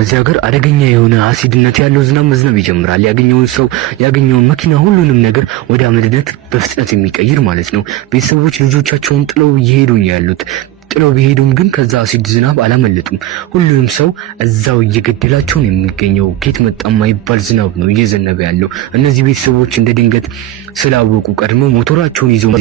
እዚህ ሀገር አደገኛ የሆነ አሲድነት ያለው ዝናብ መዝነብ ይጀምራል። ያገኘውን ሰው ያገኘውን መኪና ሁሉንም ነገር ወደ አመድነት በፍጥነት የሚቀይር ማለት ነው። ቤተሰቦች ልጆቻቸውን ጥለው እየሄዱ ነው ያሉት። ጥለው ቢሄዱም ግን ከዛ አሲድ ዝናብ አላመለጡም። ሁሉንም ሰው እዛው እየገደላቸው ነው የሚገኘው። ከየት መጣ የማይባል ዝናብ ነው እየዘነበ ያለው። እነዚህ ቤተሰቦች እንደ ድንገት ስላወቁ ቀድሞ ሞተራቸውን ይዘው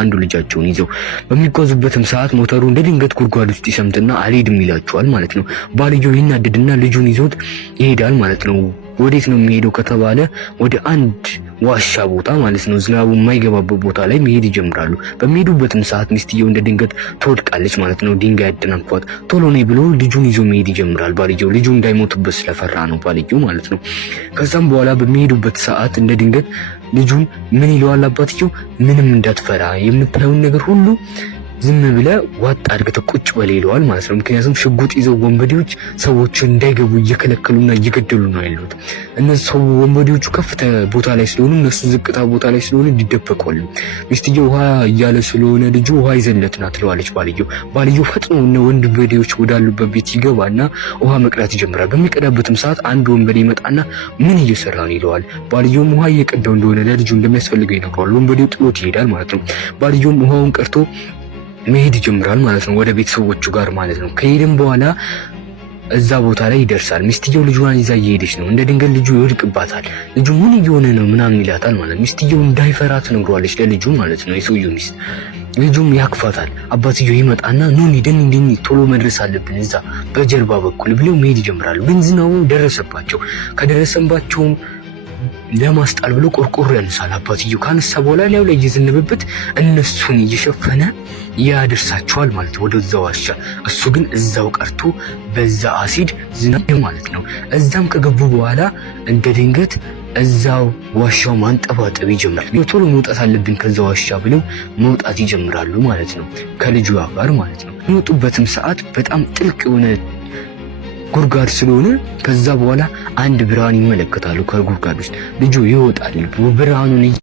አንዱ ልጃቸውን ይዘው በሚጓዙበትም ሰዓት ሞተሩ እንደ ድንገት ጉድጓድ ውስጥ ይሰምጥና አልሄድም ይላቸዋል ማለት ነው። ባልየው ይናደድና ልጁን ይዞት ይሄዳል ማለት ነው። ወዴት ነው የሚሄደው ከተባለ ወደ አንድ ዋሻ ቦታ ማለት ነው፣ ዝናቡ የማይገባበት ቦታ ላይ መሄድ ይጀምራሉ። በሚሄዱበትም ሰዓት ሚስትየው እንደ ድንገት ትወድቃለች ማለት ነው። ድንጋይ ያደናንኳት። ቶሎ ነይ ብሎ ልጁን ይዞ መሄድ ይጀምራል ባልየው። ልጁ እንዳይሞትበት ስለፈራ ነው ባልየው ማለት ነው። ከዛም በኋላ በሚሄዱበት ሰዓት እንደ ድንገት ልጁን ምን ይለዋል አባትየው፣ ምንም እንዳትፈራ የምታየውን ነገር ሁሉ ዝም ብለ ዋጥ አድርገህ ቁጭ በል ይለዋል ማለት ነው። ምክንያቱም ሽጉጥ ይዘው ወንበዴዎች ሰዎችን እንዳይገቡ እየከለከሉና እየገደሉ ነው ያሉት። እነዚህ ሰው ወንበዴዎቹ ከፍታ ቦታ ላይ ስለሆኑ እነሱ ዝቅታ ቦታ ላይ ስለሆኑ ይደበቃሉ። ሚስትየው ውሃ እያለ ስለሆነ ልጁ ውሃ ይዘለትና ትለዋለች ባልየው ፈጥኖ እነ ወንበዴዎች ወዳሉበት ቤት ይገባና ውሃ መቅዳት ይጀምራል። በሚቀዳበትም ሰዓት አንድ ወንበዴ ይመጣና ምን እየሰራ ነው ይለዋል። ባልየውም ውሃ እየቀዳው እንደሆነ ለልጁ እንደሚያስፈልገው ይነግረዋል። ወንበዴው ጥሎት ይሄዳል ማለት ነው። ባልየውም ውሃውን ቀርቶ መሄድ ይጀምራል ማለት ነው፣ ወደ ቤተሰቦቹ ጋር ማለት ነው። ከሄድም በኋላ እዛ ቦታ ላይ ይደርሳል። ሚስትየው ልጇን ይዛ እየሄደች ነው። እንደ ድንገት ልጁ ይወድቅባታል። ልጁ ምን እየሆነ ነው ምናምን ይላታል ማለት ነው። ሚስትየው እንዳይፈራ ትነግሯለች ለልጁ ማለት ነው፣ የሰውየው ሚስት። ልጁም ያክፋታል። አባትየው ይመጣና ኑ እንሂድ ቶሎ መድረስ አለብን እዛ በጀርባ በኩል ብለው መሄድ ይጀምራሉ። ግን ዝናቡ ደረሰባቸው። ከደረሰባቸውም ለማስጣል ብሎ ቆርቆሮ ያነሳል። አባትየው ካነሳ በኋላ ላዩ ላይ እየዘነበበት እነሱን እየሸፈነ ያደርሳቸዋል ማለት ወደዛ ዋሻ። እሱ ግን እዛው ቀርቶ በዛ አሲድ ዝናብ ማለት ነው። እዛም ከገቡ በኋላ እንደ ድንገት እዛው ዋሻው ማንጠባጠብ ይጀምራል። ቶሎ መውጣት አለብን ከዛ ዋሻ ብለው መውጣት ይጀምራሉ ማለት ነው፣ ከልጁ ጋር ማለት ነው። የሚወጡበትም ሰዓት በጣም ጥልቅ የሆነ ጉድጓድ ስለሆነ ከዛ በኋላ አንድ ብርሃን ይመለከታሉ። ከጉድጓድ ውስጥ ልጁ ይወጣል። ብርሃኑን